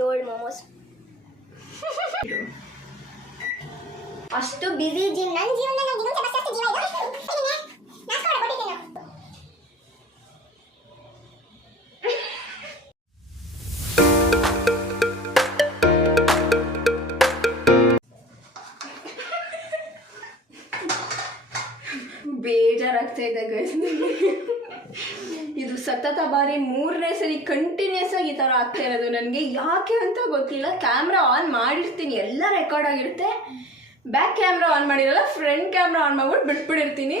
7 ಮೋಮೋಸ್. ಅಷ್ಟು ಬಿಸಿ ಜಿಮ್. ನನ್ನ ಜೀವನ ನಾನು ಅಷ್ಟು ಜೀವ ಇದೆ. ಬೇಜಾರಾಗ್ತಾ ಇದೆ ಗೈಸ್. ಇದು ಸತತ ಬಾರಿ 3ನೇ ಸರಿ ಕಂಟಿನ್ಯೂಸ್ ಆಗಿ ಈ ಥರ ಆಗ್ತಾ ಇರೋದು. ನನಗೆ ಯಾಕೆ ಅಂತ ಗೊತ್ತಿಲ್ಲ. ಕ್ಯಾಮ್ರಾ ಆನ್ ಮಾಡಿರ್ತೀನಿ, ಎಲ್ಲ ರೆಕಾರ್ಡ್ ಆಗಿರುತ್ತೆ. ಬ್ಯಾಕ್ ಕ್ಯಾಮ್ರಾ ಆನ್ ಮಾಡಿರಲ್ಲ, ಫ್ರಂಟ್ ಕ್ಯಾಮ್ರಾ ಆನ್ ಮಾಡ್ಬಿಟ್ಟು ಬಿಟ್ಬಿಟ್ಟಿರ್ತೀನಿ.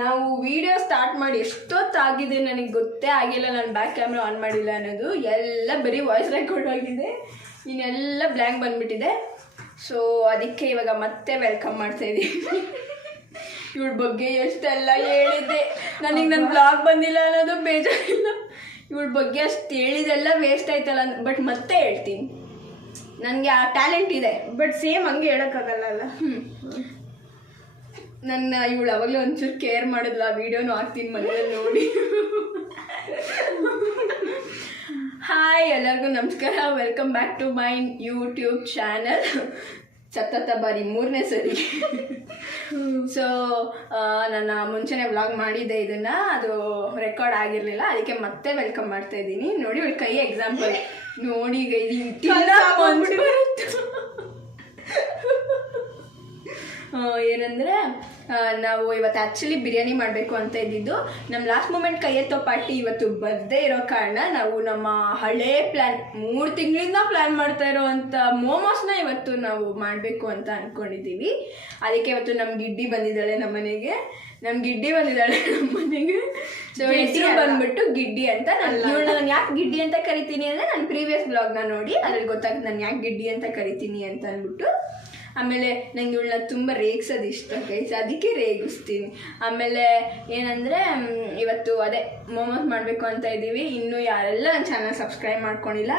ನಾವು ವಿಡಿಯೋ ಸ್ಟಾರ್ಟ್ ಮಾಡಿ ಎಷ್ಟೊತ್ತಾಗಿದೆ ನನಗೆ ಗೊತ್ತೇ ಆಗಿಲ್ಲ ನಾನು ಬ್ಯಾಕ್ ಕ್ಯಾಮ್ರಾ ಆನ್ ಮಾಡಿಲ್ಲ ಅನ್ನೋದು. ಎಲ್ಲ ಬರೀ ವಾಯ್ಸ್ ರೆಕಾರ್ಡ್ ಆಗಿದೆ, ಇನ್ನೆಲ್ಲ ಬ್ಲ್ಯಾಂಕ್ ಬಂದುಬಿಟ್ಟಿದೆ. ಸೊ ಅದಕ್ಕೆ ಇವಾಗ ಮತ್ತೆ ವೆಲ್ಕಮ್ ಮಾಡ್ತಾಯಿದ್ದೀನಿ. ಇವಳ ಬಗ್ಗೆ ಎಷ್ಟೆಲ್ಲ ಹೇಳಿದ್ದೆ, ನನಗೆ ನನ್ನ ಬ್ಲಾಗ್ ಬಂದಿಲ್ಲ ಅನ್ನೋದು ಬೇಜಾರಿಲ್ಲ. ಇವಳ ಬಗ್ಗೆ ಅಷ್ಟು ಹೇಳಿದೆಲ್ಲ ವೇಸ್ಟ್ ಆಯ್ತಲ್ಲ. ಬಟ್ ಮತ್ತೆ ಹೇಳ್ತೀನಿ, ನನಗೆ ಆ ಟ್ಯಾಲೆಂಟ್ ಇದೆ. ಬಟ್ ಸೇಮ್ ಹಂಗೆ ಹೇಳೋಕ್ಕಾಗಲ್ಲ. ನನ್ನ ಇವಳು ಅವಾಗಲೇ ಒಂಚೂರು ಕೇರ್ ಮಾಡಿದ್ಲ. ಆ ವಿಡಿಯೋನು ಹಾಕ್ತೀನಿ ಮನೆಯಲ್ಲಿ ನೋಡಿ. ಹಾಯ್, ಎಲ್ಲರಿಗೂ ನಮಸ್ಕಾರ. Welcome back to my YouTube channel. ಸತತ ಬಾರಿ 3ನೇ ಸರಿ. ಸೊ ನನ್ನ ಮುಂಚೆನೇ ವ್ಲಾಗ್ ಮಾಡಿದ್ದೆ ಇದನ್ನು, ಅದು ರೆಕಾರ್ಡ್ ಆಗಿರಲಿಲ್ಲ. ಅದಕ್ಕೆ ಮತ್ತೆ ವೆಲ್ಕಮ್ ಮಾಡ್ತಾ ಇದ್ದೀನಿ. ನೋಡಿ ಇವಳು ಕೈ ಎಕ್ಸಾಂಪಲ್ ನೋಡಿ. ಏನಂದರೆ ನಾವು ಇವತ್ತು ಆ್ಯಕ್ಚುಲಿ ಬಿರಿಯಾನಿ ಮಾಡಬೇಕು ಅಂತ ಇದ್ದಿದ್ದು. ನಮ್ಮ ಲಾಸ್ಟ್ ಮೂಮೆಂಟ್ ಕೈ ಎತ್ತೋ ಪಾರ್ಟಿ ಇವತ್ತು ಬರ್ದೇ ಇರೋ ಕಾರಣ ನಾವು ನಮ್ಮ ಹಳೇ ಪ್ಲ್ಯಾನ್ 3 ತಿಂಗಳಿಂದ ಪ್ಲ್ಯಾನ್ ಮಾಡ್ತಾ ಇರೋವಂಥ ಮೋಮೋಸ್ನ ಇವತ್ತು ನಾವು ಮಾಡಬೇಕು ಅಂತ ಅಂದ್ಕೊಂಡಿದ್ದೀವಿ. ಅದಕ್ಕೆ ಇವತ್ತು ನಮ್ಮ ಗಿಡ್ಡಿ ಬಂದಿದ್ದಾಳೆ ನಮ್ಮ ಮನೆಗೆ. ಸೊ ಹೆಸರು ಬಂದ್ಬಿಟ್ಟು ಗಿಡ್ಡಿ ಅಂತ. ನಾನು ಯಾಕೆ ಗಿಡ್ಡಿ ಅಂತ ಕರಿತೀನಿ ಅಂದರೆ ನಾನು ಪ್ರೀವಿಯಸ್ ಬ್ಲಾಗ್ನ ನೋಡಿ ಅದ್ರಲ್ಲಿ ಗೊತ್ತಾಗುತ್ತೆ ನಾನು ಯಾಕೆ ಗಿಡ್ಡಿ ಅಂತ ಕರಿತೀನಿ ಅಂತ ಅಂದ್ಬಿಟ್ಟು. ಆಮೇಲೆ ನಂಗೆ ಇವಳನ್ನ ತುಂಬ ರೇಗಿಸೋದು ಇಷ್ಟ ಗೈಸ್, ಅದಕ್ಕೆ ರೇಗಿಸ್ತೀನಿ. ಆಮೇಲೆ ಏನಂದರೆ ಇವತ್ತು ಅದೇ ಮೋಮೋಸ್ ಮಾಡಬೇಕು ಅಂತ ಇದ್ದೀವಿ. ಇನ್ನೂ ಯಾರೆಲ್ಲ ನನ್ನ ಚಾನಲ್ ಸಬ್ಸ್ಕ್ರೈಬ್ ಮಾಡ್ಕೊಂಡಿಲ್ಲ,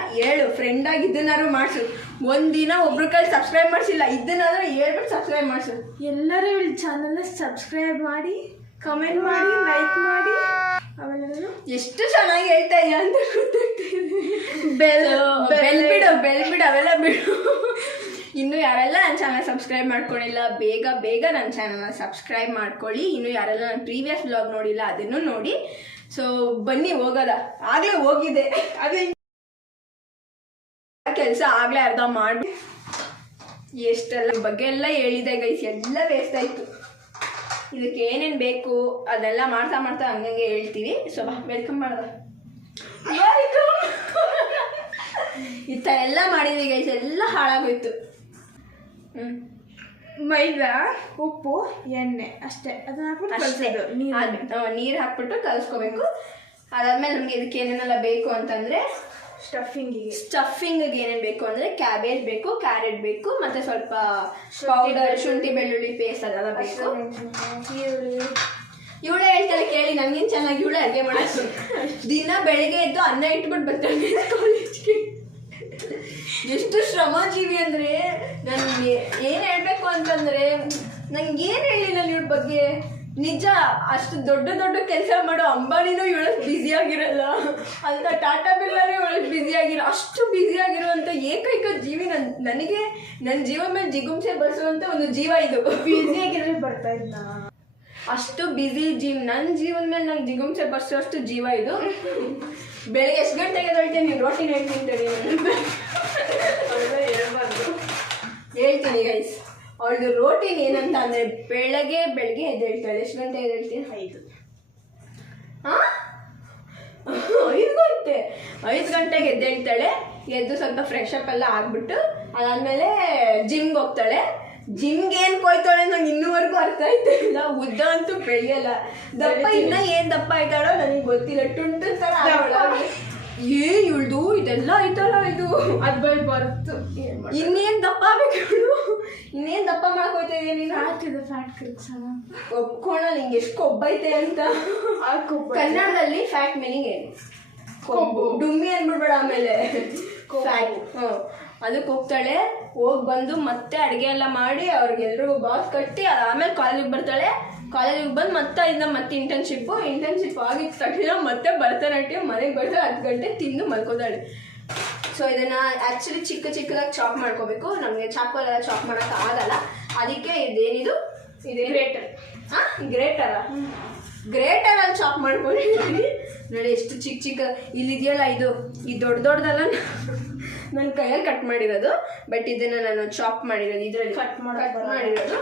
ಫ್ರೆಂಡಾಗಿ ಇದನ್ನಾರು ಮಾಡಿಸು. ಒಂದಿನ ಒಬ್ರ ಕೈಲಿ ಸಬ್ಸ್ಕ್ರೈಬ್ ಮಾಡಿಸಿಲ್ಲ, ಇದನ್ನಾದ್ರೂ ಹೇಳ್ಬಿಟ್ಟು ಸಬ್ಸ್ಕ್ರೈಬ್ ಮಾಡಿಸು. ಎಲ್ಲರೂ ಇವಳ ಚಾನಲ್ನ ಸಬ್ಸ್ಕ್ರೈಬ್ ಮಾಡಿ, ಕಮೆಂಟ್ ಮಾಡಿ, ಲೈಕ್ ಮಾಡಿ. ಆಮೇಲೆ ಎಷ್ಟು ಚೆನ್ನಾಗಿ ಹೇಳ್ತಾ ಇದೆಯಾ ಅಂತ ಗೊತ್ತಾಗ್ತಿದೆ. ಬೆಲ್ ಬಿಡು ಅವೆಲ್ಲ ಬಿಡು. ಇನ್ನೂ ಯಾರೆಲ್ಲ ನನ್ನ ಚಾನಲ್ ಸಬ್ಸ್ಕ್ರೈಬ್ ಮಾಡ್ಕೊಂಡಿಲ್ಲ, ಬೇಗ ನನ್ನ ಚಾನಲ್ನ ಸಬ್ಸ್ಕ್ರೈಬ್ ಮಾಡ್ಕೊಳ್ಳಿ. ಇನ್ನೂ ಯಾರೆಲ್ಲ ನನ್ನ ಪ್ರೀವಿಯಸ್ ಬ್ಲಾಗ್ ನೋಡಿಲ್ಲ ಅದನ್ನು ನೋಡಿ. ಸೊ ಬನ್ನಿ ಹೋಗೋದ. ಆಗಲೇ ಹೋಗಿದೆ, ಆಗಲೇ ಕೆಲಸ ಆಗಲೇ ಅರ್ಧ ಮಾಡಿ ಎಷ್ಟೆಲ್ಲ ಬಗ್ಗೆ ಎಲ್ಲ ಹೇಳಿದೆ ಗೈಸ್, ಎಲ್ಲ ವೇಸ್ಟ್ ಆಯಿತು. ಇದಕ್ಕೆ ಏನೇನು ಬೇಕು ಅದೆಲ್ಲ ಮಾಡ್ತಾ ಹಂಗಂಗೆ ಹೇಳ್ತೀವಿ. ಸೊ ವೆಲ್ಕಮ್ ಮಾಡೋದ. ಈ ಥರ ಎಲ್ಲ ಮಾಡಿದ್ವಿ ಗೈಸ್, ಎಲ್ಲ ಹಾಳಾಗೋಯ್ತು. ಮೈದಾ, ಉಪ್ಪು, ಎಣ್ಣೆ ಅಷ್ಟೇ. ಅದನ್ನ ಹಾಕ್ಬಿಟ್ಟು ನೀರು ಹಾಕ್ಬಿಟ್ಟು ಕಲಿಸ್ಕೋಬೇಕು. ಅದಾದ್ಮೇಲೆ ನಮ್ಗೆ ಇದಕ್ಕೆ ಏನೇನೆಲ್ಲ ಬೇಕು ಅಂತಂದರೆ ಸ್ಟಫಿಂಗಿಗೆ ಏನೇನು ಬೇಕು ಅಂದರೆ ಕ್ಯಾಬೇಜ್ ಬೇಕು, ಕ್ಯಾರೆಟ್ ಬೇಕು, ಮತ್ತು ಸ್ವಲ್ಪ ಪೌಡರ್, ಶುಂಠಿ ಬೆಳ್ಳುಳ್ಳಿ ಪೇಸ್ಟ್ ಅದೆಲ್ಲ ಬೇಕು. ಇವಳೇ ಹೇಳ್ತಾಳೆ ಕೇಳಿ, ನನಗೇನು ಚೆನ್ನಾಗಿ ಇವಳೇ ಅಡುಗೆ ಮಾಡೋದು. ದಿನ ಬೆಳಗ್ಗೆ ಎದ್ದು ಅನ್ನ ಇಟ್ಬಿಟ್ಟು ಬರ್ತಾಳೆ ಕಾಲೇಜ್ಗೆ. ಎಷ್ಟು ಶ್ರಮಜೀವಿ ಅಂದರೆ ನನಗೆ ಏನು ಹೇಳಬೇಕು ಅಂತಂದರೆ ನನಗೇನು ಹೇಳಿಲ್ಲ ಇವ್ರ ಬಗ್ಗೆ. ನಿಜ, ಅಷ್ಟು ದೊಡ್ಡ ಕೆಲಸ ಮಾಡೋ ಅಂಬಾನಿನೂ ಇವಳಷ್ಟು ಬ್ಯುಸಿಯಾಗಿರಲ್ಲ ಅಂತ, ಟಾಟಾ ಬಿರ್ಲಾನು ಇವಳಷ್ಟು ಬ್ಯುಸಿಯಾಗಿರೋ, ಅಷ್ಟು ಬ್ಯುಸಿಯಾಗಿರುವಂಥ ಏಕೈಕ ಜೀವಿ ನನಗೆ ನನ್ನ ಜೀವ ಮೇಲೆ ಜಿಗುಂಸೆ ಬರ್ಸುವಂಥ ಒಂದು ಜೀವ ಇದು. ಬ್ಯುಸಿಯಾಗಿರೋ ಬರ್ತಾ ಇದ್ದ ಅಷ್ಟು ಬ್ಯುಸಿ ನನ್ನ ಜೀವನ ಮೇಲೆ ನಂಗೆ ಜಿಗುಂಸೆ ಬರ್ಸೋಷ್ಟು ಜೀವ ಇದು. ಬೆಳಗ್ಗೆ ಎಷ್ಟು ಗಂಟೆಗೆ ಎದ್ದೇಳ್ತೀನಿ? ನೀನು ರೋಟಿ ಹೇಳ್ತೀನಿ ಹೇಳ್ತೀನಿ ಗೈಸ್. ಅವಳದು ರೋಟೀನ್ ಏನಂತ ಅಂದರೆ ಬೆಳಗ್ಗೆ ಎದ್ದೇಳ್ತಾಳೆ. ಎಷ್ಟು ಗಂಟೆಗೆ ಎದ್ದೇಳ್ತೀನಿ? 5 ಗಂಟೆಗೆ ಎದ್ದೇಳ್ತಾಳೆ. ಎದ್ದು ಸ್ವಲ್ಪ ಫ್ರೆಶ್ ಅಪ್ ಎಲ್ಲ ಆಗ್ಬಿಟ್ಟು ಅದಾದಮೇಲೆ ಜಿಮ್ಗೆ ಹೋಗ್ತಾಳೆ. ಜಿಮ್ಗೆ ಏನು ಕೊಯ್ತಾಳೆ ನಂಗೆ ಇನ್ನೂವರೆಗೂ ಅರ್ಥ ಆಯ್ತಿಲ್ಲ. ಉದ್ದ ಅಂತೂ ಬೆಳೆಯಲ್ಲ, ದಪ್ಪ ಇನ್ನೂ ಏನು ದಪ್ಪ ಆಯ್ತಾಳೋ ನನಗೆ ಗೊತ್ತಿಲ್ಲ. ಟುಂಟು ಥರ ಇವಳ್ದು ಇದೆಲ್ಲ ಆಯ್ತಲ್ಲ, ಇದು ಅದು ಬರುತ್ತೆ. ಇನ್ನೇನು ದಪ್ಪ ಆಗ್ಬೇಕು ಇವಳು, ಇನ್ನೇನು ದಪ್ಪ ಮಾಡ್ಕೋತಾ ಇದೀಯ ನೀನು? ಫ್ಯಾಟ್ ಕಲ್ಸೋಣ ಒಪ್ಕೊಳ್ಳೋ ನಿಂಗೆ ಎಷ್ಟು ಕೊಬ್ಬೈತೆ ಅಂತ. ಕನ್ನಡದಲ್ಲಿ ಫ್ಯಾಟ್ ಮೀನಿಂಗ್ ಏನು? ಕೊಬ್ಬು. ಡುಮ್ಮಿ ಅಂದ್ಬಿಡ್ಬೇಡ ಆಮೇಲೆ. ಫ್ಯಾಟ್. ಅದಕ್ಕೆ ಹೋಗ್ತಾಳೆ. ಹೋಗಿ ಬಂದು ಮತ್ತೆ ಅಡುಗೆ ಎಲ್ಲ ಮಾಡಿ ಅವ್ರಿಗೆಲ್ರಿಗೂ ಬಾಕ್ಸ್ ಕಟ್ಟಿ ಆಮೇಲೆ ಕಾಲೇಜಿಗೆ ಬರ್ತಾಳೆ. ಕಾಲೇಜಿಗೆ ಬಂದು ಮತ್ತೆ ಇಂಟರ್ನ್ಶಿಪ್ ಆಗಿದ ತಕ್ಷಣ ಮತ್ತೆ ಭರತನಾಟ್ಯ ಮನೆಗೆ ಬರ್ತಾಳೆ. 10 ಗಂಟೆ ತಿಂದು ಮಲ್ಕೋತಾಳೆ. ಸೊ ಇದನ್ನು ಆ್ಯಕ್ಚುಲಿ ಚಿಕ್ಕದಾಗಿ ಚಾಪ್ ಮಾಡ್ಕೋಬೇಕು. ನಮಗೆ ಚಾಕುವಲ್ಲೆಲ್ಲ ಚಾಪ್ ಮಾಡೋಕ್ಕೆ ಆಗಲ್ಲ. ಅದಕ್ಕೆ ಇದೇನಿದು ಇದೇ ಗ್ರೇಟರ್. ಗ್ರೇಟರಲ್ಲಿ ಚಾಪ್ ಮಾಡ್ಕೊಂಡಿದ್ದೀನಿ ನೋಡಿ. ಎಷ್ಟು ಚಿಕ್ಕ ಇಲ್ಲಿದೆಯಲ್ಲ ಇದು ದೊಡ್ಡದೆಲ್ಲ ನನ್ನ ಕೈಯಲ್ಲಿ ಕಟ್ ಮಾಡಿರೋದು. ಬಟ್ ಇದನ್ನು ನಾನು ಚಾಪ್ ಮಾಡಿರೋದು, ಇದರಲ್ಲಿ ಕಟ್ ಮಾಡಿರೋದು.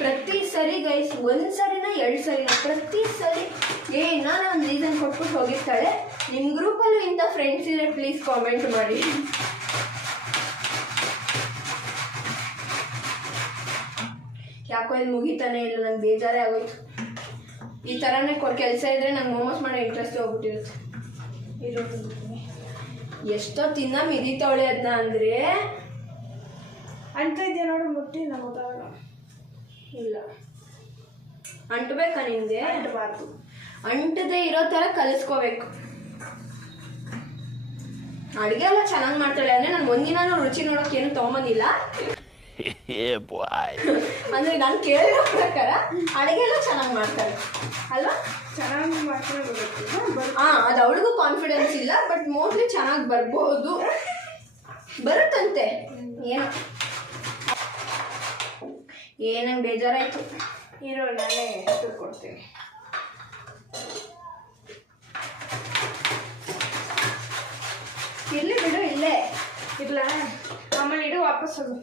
ಪ್ರತಿ ಸರಿ ಗೈಸ್, ಒಂದು ಸರಿನ 2 ಸರಿನ, ಪ್ರತಿ ಸರಿ ನಾನು ಒಂದು ರೀಸನ್ ಕೊಟ್ಬಿಟ್ಟು ಹೋಗಿರ್ತಾಳೆ. ನಿಮ್ಮ ಗ್ರೂಪಲ್ಲೂ ಇಂಥ ಫ್ರೆಂಡ್ಸ್ ಇದ್ರೆ ಪ್ಲೀಸ್ ಕಾಮೆಂಟ್ ಮಾಡಿ. ಯಾಕೋ ಇದು ಮುಗಿತಾನೆ ಇಲ್ಲ, ನಂಗೆ ಬೇಜಾರೇ ಆಗೋಯ್ತು. ಈ ಥರನೇ ಕೆಲಸ ಇದ್ದರೆ ನಂಗೆ ಮೋಮೋಸ್ ಮಾಡೋ ಇಂಟ್ರೆಸ್ಟ್ ಹೋಗ್ಬಿಟ್ಟಿರುತ್ತೆ. ಎಷ್ಟೋ ತಿನ್ನ ಮಿದಿತಾವಳೆ ಅದನ್ನ ಅಂದರೆ ಅಂತ ಇದೆಯಾ ನೋಡು, ಮುಟ್ಟಿ ನಾವು ಗೊತ್ತಾಗಲ್ಲ. ಇಲ್ಲ ಅಂಟಬೇಕಾ ನಿಮಗೆ? ಅಂಟಬಾರ್ದು. ಅಂಟದೇ ಇರೋ ಥರ ಕಲಿಸ್ಕೋಬೇಕು. ಅಡುಗೆ ಎಲ್ಲ ಚೆನ್ನಾಗಿ ಮಾಡ್ತಾಳೆ ಅಂದರೆ ನಾನು ಒಂದಿನ ರುಚಿ ನೋಡೋಕೆ ಏನು ತೊಗೊಂಬಂದಿಲ್ಲ. ಅಂದರೆ ನಾನು ಕೇಳಿರೋ ಪ್ರಕಾರ ಅಡುಗೆ ಎಲ್ಲ ಚೆನ್ನಾಗಿ ಮಾಡ್ತಾಳೆ ಅಲ್ವಾ? ಚೆನ್ನಾಗಿ ಮಾಡ್ತಾರೆ. ಅದು ಅವಳಿಗೂ ಕಾನ್ಫಿಡೆನ್ಸ್ ಇಲ್ಲ, ಬಟ್ ಮೋಸ್ಟ್ಲಿ ಚೆನ್ನಾಗಿ ಬರ್ಬೋದು, ಬರುತ್ತಂತೆ. ಏನಂಗೆ ಬೇಜಾರಾಯಿತು. ಇರೋ ನಾನೇ ಕೊಡ್ತೀನಿ. ಇರ್ಲಿ ಬಿಡು, ಇಲ್ಲೇ ಇಲ್ಲ ಆಮೇಲೆ ಇಡು, ವಾಪಸ್ ಹೋಗು.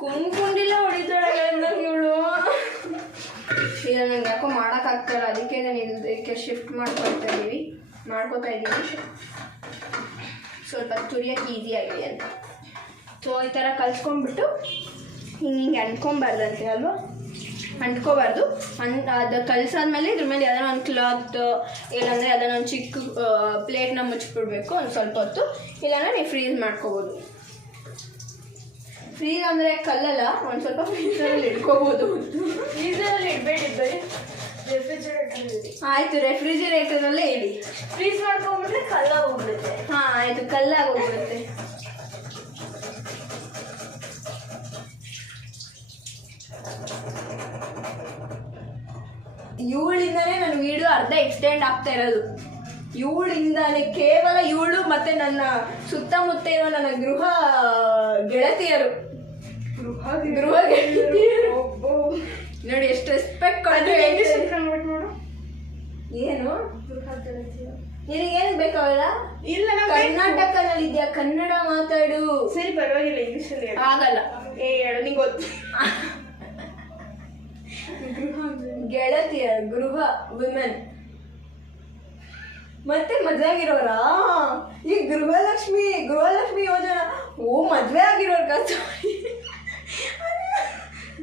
ಕುಂಕೊಂಡಿಲ್ಲ ಹೊಡಿತಾಳೆ ಇವಳು. ಈಗ ನಂಗೆ ಯಾಕೋ ಮಾಡೋಕ್ಕಾಗ್ತಾಯಿಲ್ಲ, ಅದಕ್ಕೆ ನಾನು ಇದಕ್ಕೆ ಶಿಫ್ಟ್ ಮಾಡ್ಕೊತಾ ಇದ್ದೀವಿ. ಸ್ವಲ್ಪ ತುರಿಯೋಕ್ಕೆ ಈಸಿ ಆಗಿದೆ ಅಂತ. ಸೊ ಈ ಥರ ಕಲ್ಸ್ಕೊಂಡ್ಬಿಟ್ಟು ಹಿಂಗೆ ಅಂಟ್ಕೊಬಾರ್ದಂತೆ ಅಲ್ವಾ? ಅಂಟ್ಕೋಬಾರ್ದು. ಅದು ಕಲ್ಸಾದ್ಮೇಲೆ ಇದ್ರ ಮೇಲೆ ಯಾವ್ದಾರ ಒಂದು ಕ್ಲಾತ್ ಇಲ್ಲಾಂದರೆ ಅದನ್ನ ಒಂದು ಚಿಕ್ಕ ಪ್ಲೇಟ್ನ ಮುಚ್ಚಿಬಿಡ್ಬೇಕು ಒಂದು ಸ್ವಲ್ಪ ಹೊತ್ತು. ಇಲ್ಲಾಂದರೆ ನೀವು ಫ್ರೀಸ್ ಮಾಡ್ಕೋಬೋದು. ಫ್ರೀಸ್ ಅಂದರೆ ಕಲ್ಲಲ್ಲ, ಒಂದು ಸ್ವಲ್ಪ ಫ್ರೀಸರಲ್ಲಿ ಇಟ್ಕೋಬೋದು. ಫ್ರೀಸರಲ್ಲಿ ಇಡಬೇಡಿ, ಬರೀ ರೆಫ್ರಿಜರೇಟರ್. ಆಯಿತು, ರೆಫ್ರಿಜಿರೇಟರಲ್ಲೇ ಇಡಿ. ಫ್ರೀಸ್ ಮಾಡ್ಕೊಂಡ್ಬಿಟ್ರೆ ಕಲ್ಲಾಗೋಗ್ಬಿಡುತ್ತೆ. ಹಾಂ ಆಯಿತು, ಕಲ್ಲಾಗೋಗ್ಬಿಡುತ್ತೆ. ಇವಳಿಂದನೇ ನನ್ನ ವಿಡಿಯೋ ಅರ್ಧ ಎಕ್ಸ್ಟೆಂಡ್ ಆಗ್ತಾ ಇರೋದು. ಇವಳಿಂದಾನೆ, ಕೇವಲ ಇವಳು ಮತ್ತೆ ನನ್ನ ಸುತ್ತಮುತ್ತ ಇರೋ ನನ್ನ ಗೃಹ ಗೆಳತಿಯರು ನೋಡಿ ಎಷ್ಟು ರೆಸ್ಪೆಕ್ಟ್ ಕೊಡ್ತೀವಿ. ಏನು ನಿನಗೇನು ಬೇಕಾವಲ್ಲ? ಇಲ್ಲ, ಕರ್ನಾಟಕದಲ್ಲಿ ಇದೆಯಾ, ಕನ್ನಡ ಮಾತಾಡು. ಸರಿ ಪರವಾಗಿಲ್ಲ, ಇಂಗ್ಲೀಷಲ್ಲಿ ಆಗಲ್ಲ. ಹೇಳು, ನಿಂಗೆ ಗೊತ್ತು. ಗೆಳತಿಯ ಗೃಹ ವಿಮೆನ್ ಮತ್ತೆ ಮದ್ವೆ ಆಗಿರೋರಾ? ಈ ಗೃಹಲಕ್ಷ್ಮಿ ಯೋಜನಾ. ಓ, ಮದ್ವೆ ಆಗಿರೋರ್ ಕಷ್ಟ.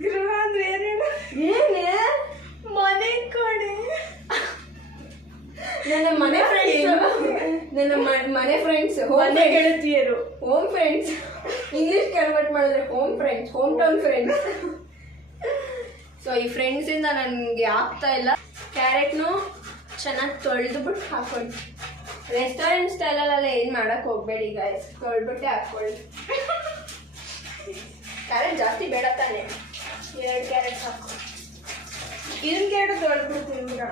ಗೃಹ ಅಂದ್ರೆ ಏನೇ ಮನೆ ಕಡೆ. ನನ್ನ ಮನೆ ಫ್ರೆಂಡ್ಸ್ ಮನೆ ಗೆಳತಿಯರು, ಹೋಮ್ ಫ್ರೆಂಡ್ಸ್. ಇಂಗ್ಲಿಷ್ ಕನ್ವರ್ಟ್ ಮಾಡಿದ್ರೆ home friends, home town friends. So ಈ ಫ್ರೆಂಡ್ಸಿಂದ ನನಗೆ ಆಗ್ತಾ ಇಲ್ಲ. ಕ್ಯಾರೆಟ್ನು ಚೆನ್ನಾಗಿ ತೊಳೆದುಬಿಟ್ಟು ಹಾಕೊಳ್ಳಿ. ರೆಸ್ಟೋರೆಂಟ್ ಸ್ಟೈಲಲ್ಲೆಲ್ಲ ಏನು ಮಾಡೋಕ್ಕೆ ಹೋಗಬೇಡಿ ಗಾಯ್ಸ್, ತೊಳೆದ್ಬಿಟ್ಟೆ ಹಾಕ್ಕೊಳ್ಳಿ. ಕ್ಯಾರೆಟ್ ಜಾಸ್ತಿ ಬೇಡ ತಾನೆ, 2 ಕ್ಯಾರೆಟ್ ಹಾಕು. ಇದನ್ನ ಕ್ಯಾರೆಟ್ ತೊಳೆದ್ಬಿಡ್ತೀನಿ ಈಗ.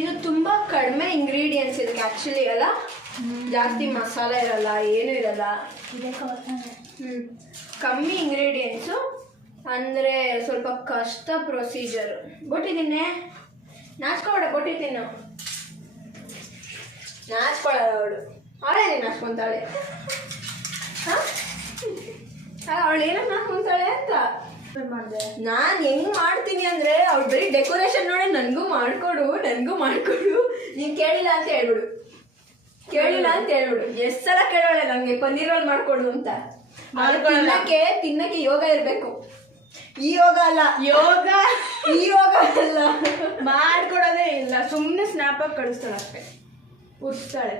ಇದು ತುಂಬ ಕಡಿಮೆ ಇಂಗ್ರೀಡಿಯೆಂಟ್ಸ್ ಇದಕ್ಕೆ ಆ್ಯಕ್ಚುಲಿ ಅಲ್ಲ. ಜಾಸ್ತಿ ಮಸಾಲೆ ಇರಲ್ಲ, ಏನೂ ಇರಲ್ಲ. ಕಮ್ಮಿ ಇಂಗ್ರೀಡಿಯೆಂಟ್ಸು ಅಂದರೆ ಸ್ವಲ್ಪ ಕಷ್ಟ ಪ್ರೊಸೀಜರು. ಕೊಟ್ಟಿದ್ದೀನಿ, ನಾಚ್ಕೊಬೇಡ, ಕೊಟ್ಟಿದ್ದೀನಿ. ನಾವು ನಾಚ್ಕೊಳ್ಳೋದು ಅವಳೇ ನಾಚ್ಕೊತಾಳೆ. ಹಾಂ, ಅವಳು ಏನೋ ನಾಚ್ಕೊತಾಳೆ ಅಂತ. ನಾನು ಹೆಂಗ್ ಮಾಡ್ತೀನಿ ಅಂದ್ರೆ ಅವ್ಳು ಬರೀ ಡೆಕೋರೇಷನ್ ನೋಡಿ ನನಗೂ ಮಾಡ್ಕೊಡು ನೀನ್ ಕೇಳಿಲ್ಲ ಅಂತ ಹೇಳ್ಬಿಡು. ಎಷ್ಟು ಸಲ ಕೇಳೋಳೆ ನಂಗೆ ಪನ್ನೀರ್ ರೋಲ್ ಮಾಡ್ಕೊಡು ಅಂತ. ತಿನ್ನಕ್ಕೆ ಯೋಗ ಇರ್ಬೇಕು. ಈ ಯೋಗ ಅಲ್ಲ ಮಾಡ್ಕೊಡೋದೇ ಇಲ್ಲ, ಸುಮ್ಮನೆ ಸ್ನ್ಯಾಪಾಗಿ ಕಳಿಸ್ತಾಳೆ ಅಷ್ಟೇ. ಉರ್ಸ್ತಾಳೆ,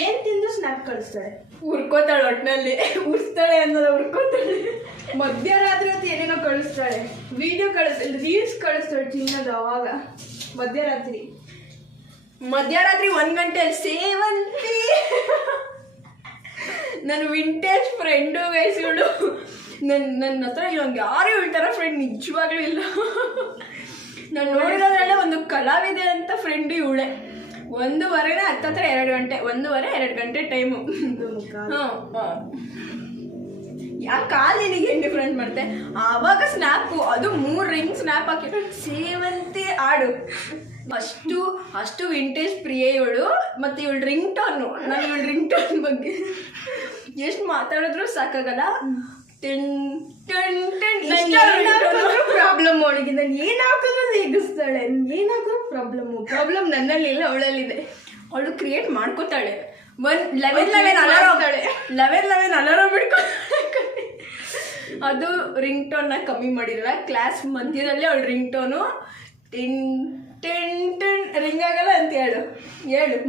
ಏನ್ ತಿಂದು ಸ್ನ್ಯಾಪ್ ಕಳಿಸ್ತಾಳೆ. ಉರ್ಕೋತಾಳೆ ಒಟ್ಟಿನಲ್ಲಿ. ಉರ್ಸ್ತಾಳೆ ಅನ್ನೋದು ಉರ್ಕೋತಾಳೆ. ಮಧ್ಯರಾತ್ರಿ ಹೊತ್ತು ಏನೇನೋ ಕಳಿಸ್ತಾಳೆ, ವಿಡಿಯೋ ರೀಲ್ಸ್ ಕಳಿಸ್ತಾಳೆ ತಿನ್ನೋದು. ಅವಾಗ ಮಧ್ಯರಾತ್ರಿ 1 ಗಂಟೆಯಲ್ಲಿ ಸೇವಂತಿ ನನ್ನ ವಿಂಟೇಜ್ ಫ್ರೆಂಡು ಗೈಸ್ ಇವಳು. ನನ್ನ ಹತ್ರ ಇವಾಗ ಯಾರು ಹೇಳ್ತಾರ ಫ್ರೆಂಡ್ ನಿಜವಾಗ್ಲೂ ಇಲ್ಲ. ನಾನು ನೋಡಿರೋದ್ರಲ್ಲೇ ಒಂದು ಕಲಾವಿದೆ ಅಂತ ಫ್ರೆಂಡು ಇವಳೆ. 1:30 ಹತ್ತತ್ರ 2 ಗಂಟೆ 1:30-2 ಗಂಟೆ ಟೈಮು. ಆ ಕಾಲ್ ನಿನಗೆ ಏನು ಡಿಫ್ರೆಂಟ್ ಮಾಡುತ್ತೆ. ಆವಾಗ ಸ್ನ್ಯಾಪು ಅದು 3 ರಿಂಗ್ ಸ್ನ್ಯಾಪ್ ಹಾಕಿಕೊಂಡು ಸೇವಂತಿ ಆಡು. ಅಷ್ಟು ವಿಂಟೇಜ್ ಪ್ರಿಯ ಇವಳು. ಮತ್ತು ಇವಳು ರಿಂಗ್ ಟೋನು. ನಾನು ಇವಳು ರಿಂಗ್ ಟೋನ್ ಬಗ್ಗೆ ಎಷ್ಟು ಮಾತಾಡಿದ್ರು ಸಾಕಾಗಲ್ಲ. ಪ್ರಾಬ್ಲಮ್ ಅವಳಿಗೆ. ನಾನು ಏನು ಹಾಕಿದ್ರು ಹೇಗಿಸ್ತಾಳೆ, ಏನು ಹಾಕಿದ್ರು ಪ್ರಾಬ್ಲಮ್ ನನ್ನಲ್ಲಿಲ್ಲ, ಅವಳಲ್ಲಿದೆ. ಅವಳು ಕ್ರಿಯೇಟ್ ಮಾಡ್ಕೋತಾಳೆ. 11 ಅಲಾರಾಮ್ ಬಿಡ್ಕೊಂಡು ಅದು ರಿಂಗ್ ಟೋನ್ನ ಕಮ್ಮಿ ಮಾಡಿರಲ್ಲ. ಕ್ಲಾಸ್ ಮಧ್ಯದಲ್ಲೇ ಅವಳು ರಿಂಗ್ ಟೋನು ರಿಂಗ್ ಆಗಲ್ಲ ಅಂತ ಹೇಳು